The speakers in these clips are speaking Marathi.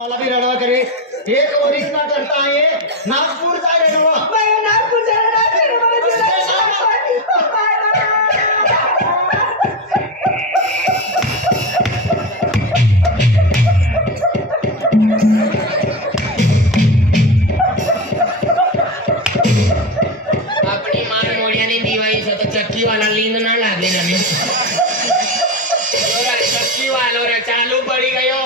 मला भी रडवा करे एक वरिस ना करता है नागपुर जाय रडवा मैं नागपुर जाय अपनी मान मोड़ियानी दीवाई से तो चक्की वाला लिंग ना लागे ना चक्की वालों रे चालू पड़ी गयो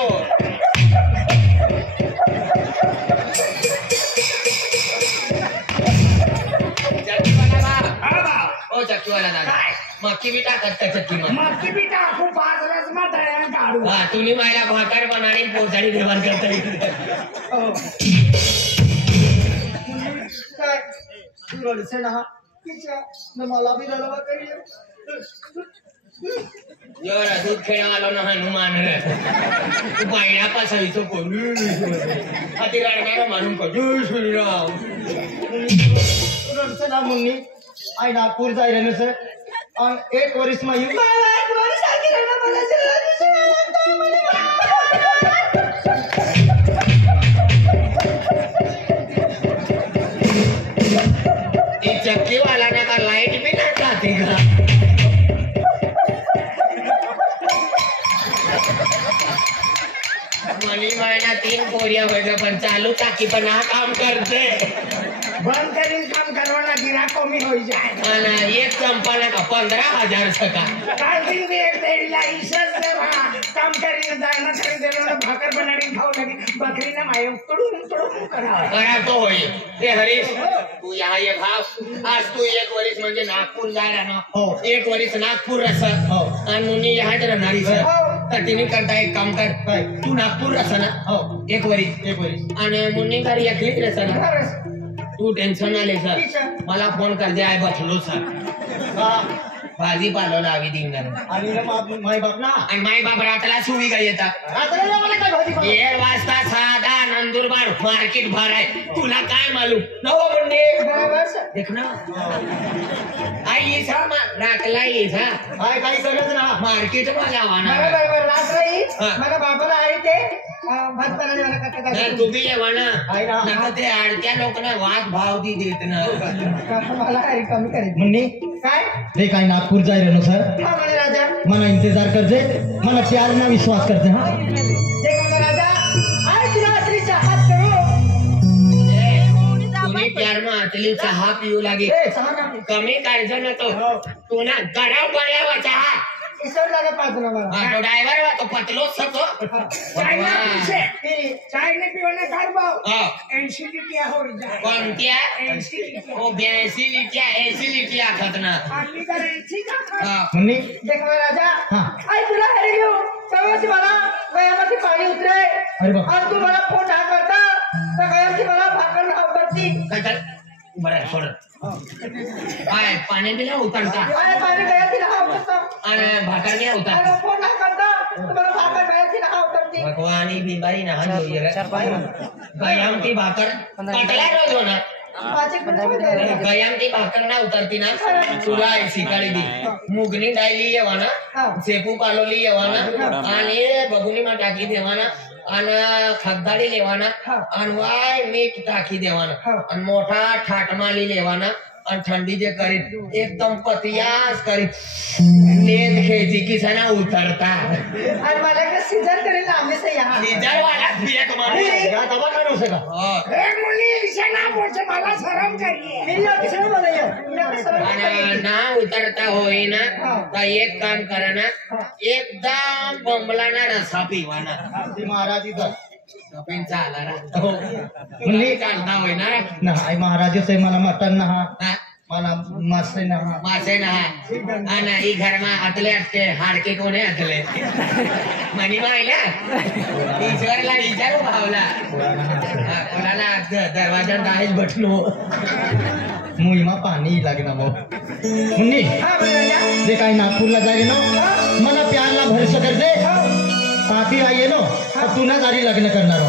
चक्की वाला दादा मक्की भी टाकत का चक्की में मक्की भी टाकू पाच रस में तळ्याला काढू हां तुम्ही मला भाकर बनाडी पोचाडी व्यवहार करता काय रडसे ना किचा न मला भी रडवा करी योरा दूध खेळवालो ना हनुमान रे तू बायडा पासळीचो कोण अति रडणार मारून को जय श्रीराम रडसे ना मुन्नी आई नागपुर जाय रहने से और एक वरिस में एक वरिस आके रहना मला ये चक्की वाला ना का लाइट भी ना जाती का मनी महिना 3 पोरिया होगा पण चालू टाकी पण हा काम करते बंद करीन काम करवाना गिरा कमी हो जाए आणि एक कंपना का 15,000 सका काल दिन भी एक तेरीला ईशस ने बा काम करीन जाना करी देलो भाकर बनाडी खाऊ लगी बकरी ना माये तुडू करा तो होई ते हरीश तू यहाँ ये भाव आज तू एक वरिस म्हणजे नागपूर जा रहा ना हो 1 वरिस नागपूर रस हो आणि मुनी यहाँ राहणारी सर हो तर तिने करता एक काम कर काय तू नागपूर रस ना हो एक वरिस आणि मुन्नी कर एकली रस ना तू टेन्शन आले सर मला फोन कर दे आय बसलो सर भाजी पालो लावी दिंगर आणि माय बाप ना आणि माय बाप रातला सुवी का येतात रात्रीला मला काय भाजी 1 वाजता साधा नंदुरबार मार्केट भराय तुला काय मालूम नवो मुंडे बरोबर देख ना आई इसा रातला इसा काय काही करत ना मार्केट मला वाना बरोबर रात्री हा. मला बाबाला आहे ते भात पाला देवाला नाही करता तू बी येवाना आहे ना. नका ते आडत्या लोकांना वाद भाव दी देत ना मला काय कमी करेल मुन्नी काय रे काय नागपुर जाय रहनो सर हां म्हणे राजा मना इंतजार करजे मला प्यार ना विश्वास करते हां देख म्हणे राजा आज रात्रीचा हात करू तुम्ही प्यार में आतली चहा पिऊ लागे ए सहा ना कमी काढजो ना तो तू ना गरम पडल्या चहा इसर लागे पाच ना मला तो ड्रायव्हर तो पतलो सको चाय ना पीछे चाय ने पीवना घर भाव 80 रुपया हो जाए कोणत्या 80 ओ 82 लिट्या 80 लिट्या खतना आदमी का 80 का मुन्नी देख म्हणे राजा हां आई तुला हरी घेऊ तेव्हाच मला वयामध्ये पाणी उतरे अरे बाप आणि तू मला फोन हा करता तर गयाची मला भाकर नाव करती काय बरं सोड काय पाणी बिला उतरता अरे पाणी गयाची नाव करता आणि भाकर बिला उतर अरे फोन हा करता तुम्हाला भाकर गयाची नाव करती भगवानी बीमारी ना हो ये गयाम की भाकर कटला रोज ना गयाम की भाकर ना उतरती ना तुला शिकाळी दी मुगनी डायली येवाना सेपू पालोली येवाना आणि बघुनी मा टाकी देवाना आणि खगदाडी लेवाना आणि वाय मीठ टाकी देवाना आणि मोठा ठाटमाली लेवाना आणि थंडी जे करीत एकदम पतियास करीत नेंद खेती किसना उतरता आणि मला का सीजन करेल ना आम्ही से यहाँ सीजर वाला बिया मारे या दबा करो से का ए मुनी इसे ना बोलचे मला शरम करिए मेरी आप किसने बोला आणि ना उतरता होई ना तर एक काम करा ना एकदम बंबलाना रसा पिवाना महाराज इधर पिन चाला रा मुली चालता होई ना ना आई महाराज से मला मटन ना हा? मला मासे ना मासे ना आणि ही घरमा आतले असते हाडके कोणे आतले मनी मायला ईश्वरला विचारू भावला कोणाला दरवाजा दाहेच बटलो मुईमा पाणी लागना भाऊ मुन्नी दे काय नागपूरला जाय नो मला प्यारला भरोसा कर दे पापी आये नो तू ना जारी लग्न करणार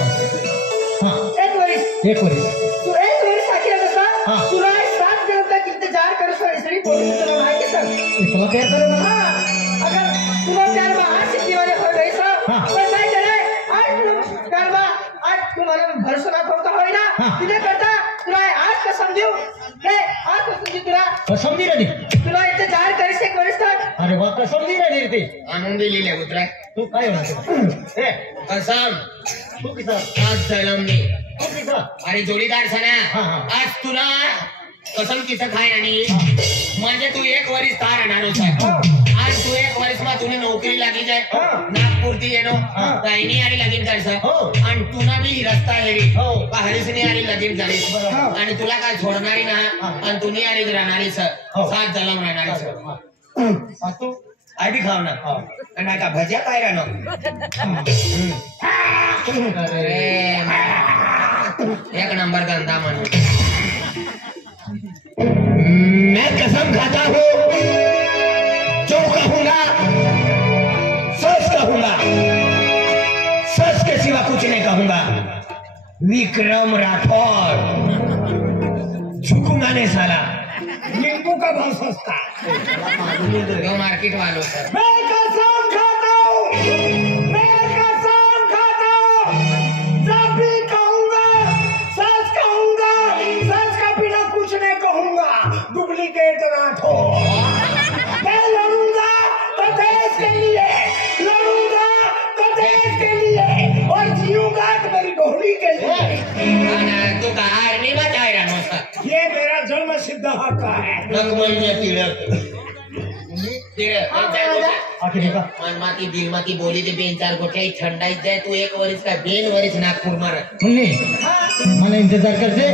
हां एक वरिस तू एक वरिस आखी रखा हां तुला 7 जन तक इंतजार कर सो इसरी बोल तुला माहिती सर इतना प्यार करो हां अगर तुला प्यार में 8 सिटी वाले हो गए सर हां तू मला भरोसा ना ठेवता होय ना हा. तिथे करता तुला आज कसम देऊ रे आज कसम देऊ तुला कसम दी रे तुला इथे जाहीर करीस एक वरिष्ठ अरे वा कसम दी रे ते आणून दिलेले कुत्रा तू काय होणार ए कसम तू किसा आज जलमली तू किसा अरे जोडीदार हा, सना हा. आज तुला कसम किसं खाय आणि म्हणजे तू एक वरीस तार राहणार होता आज तू एक वरीस मा तुने नोकरी लागी जाय नागपूरती येनो ताईनी आणि लगीन करसा हो. आणि तुला बी रस्ता येरी हो. हरीसनी आणि लगीन झालीस आणि तुला काय सोडणारी ना आणि तुम्ही आणि राहणारी हो. सात जलम राहणारी सर तू आधी खाव ना आणि का भज्या काय राहणं अरे एक नंबर धंदा म्हणून मैं कसम खाता हूँ जो कहूंगा सच कहूंगा सच के सिवा कुछ नहीं कहूंगा विक्रम राठौर झुकूंगा नहीं साला नींबू का भाव सस्ता जो मार्केट वालों सर मैं कसम खाता हूँ मैं कसम खाता हूँ जब भी कहूंगा सच का बिना कुछ नहीं कहूंगा डुप्लीकेट राठौर मैं लड़ूंगा तो देश के लिए लड़ूंगा तो देश के लिए और जीऊंगा तो मेरी डोली के लिए तू का आर्मी में जाए रहा सर ये मेरा जन्म सिद्ध हक है रंगमंच तिलक आखिर का मनमाती दिलमाती बोली ते बेन चार गोठ्या थंडाईत जाय तू एक वरीस का बेन वरीस नागपूर मार मुन्नी મને इंतजार करते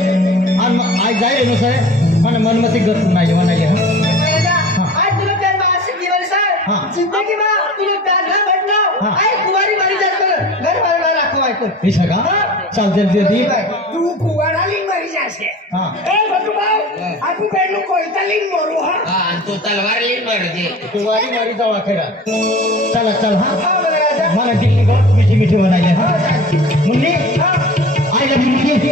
और आज जाए नो सर મને મનમાંથી ગત नाही म्हणाले आज तुला प्यार मागाशी दिवाळी हाँ. सर जिंदगी में तुला प्यार ना भेटला हाँ. आज कुवारी मारी जात घर वाला राखो ऐकून हे सगा चाल जल्दी जल्दी तू कुवाराली मरी जासे हाँ. ए बटुबाव आपू बेनु कोयताली मरू हा हा आणि तो तलवार येईल मारते तुम्हारी मारी जावा खेरा चला चल हाँ हा बघा राजा मला दिल्ली को मीठी मीठी बनाइए हाँ मुन्नी आई लव यू